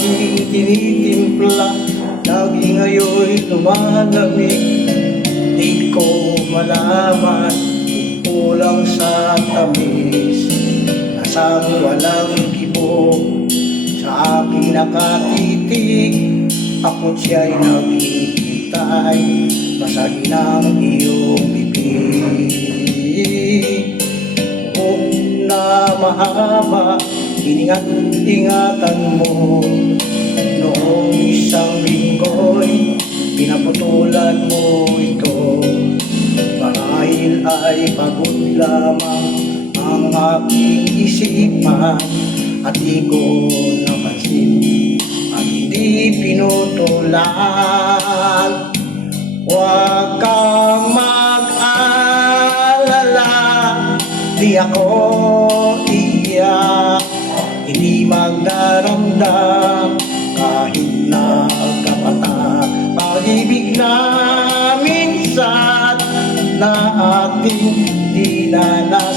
aking tinitimpla, lagi ngayon'y lumalamig. Di ko malaman kung kulang sa tamis, asang walang kibo sa aking nakatitig. Ako't siya'y naghihintay, basagin ang iyong bibig. Huwag na mahaba, ingat-ingatan mo. Noong isang linggo'y pinaputulan mo ito. Marahil ay pagod lamang ang aking isipan, at di ko napansin at hindi pinutulan. Huwag kang mag-alala, di ako iyak, hindi magdaramdam kahit nagkapatak. Pag-ibig na minsan na ating dinanas,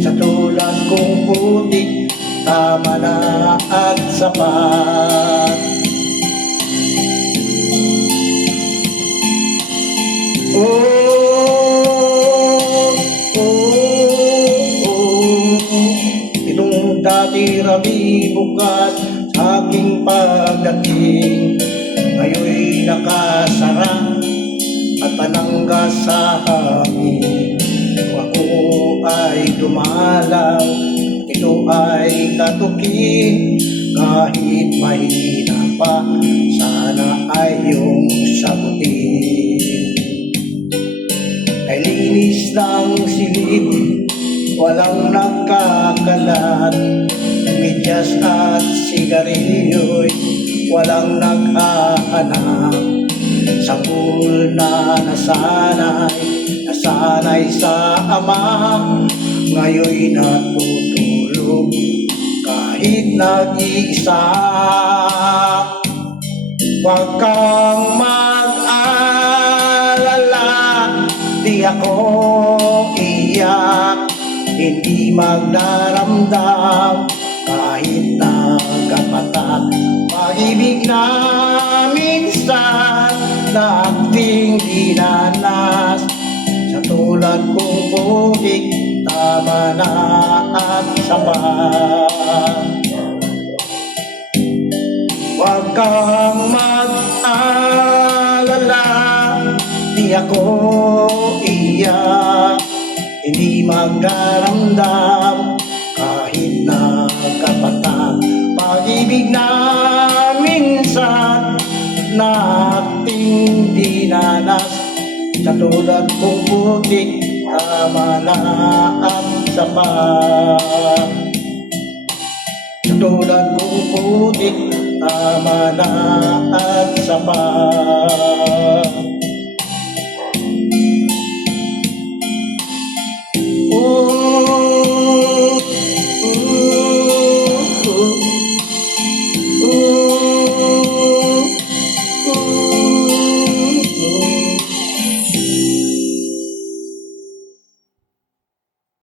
sa tulad kong putik, tama na at sapat. Itong dati rabi bukas sa aking pagdating, ngayon'y nakasara at panangga sa hangin. Ako ay dumalaw, ito ay katukin, kahit mahina pa, sana ay iyong sagutin. Kay linis ng silid, walang nagkakalat, medyas at sigarilyo'y walang nag-aanap. Sanggol na nasanay sa ama, ngayon'y natutulog kahit nag-iisa. Huwag kang mag-alala, di ako iyak, hindi magdaramdam kahit nagkapatak. Pag-ibig na minsan na ating dinanas, sa tulad kong putik, tama na at sapat. Huwag kang mag-alala, di ako iyak, hindi magdaramdam kahit nagkapatak. Pag-ibig na minsan na ating dinanas, sa tulad kong putik, tama na at sapat. Sa tulad kong putik, tama na at sapat.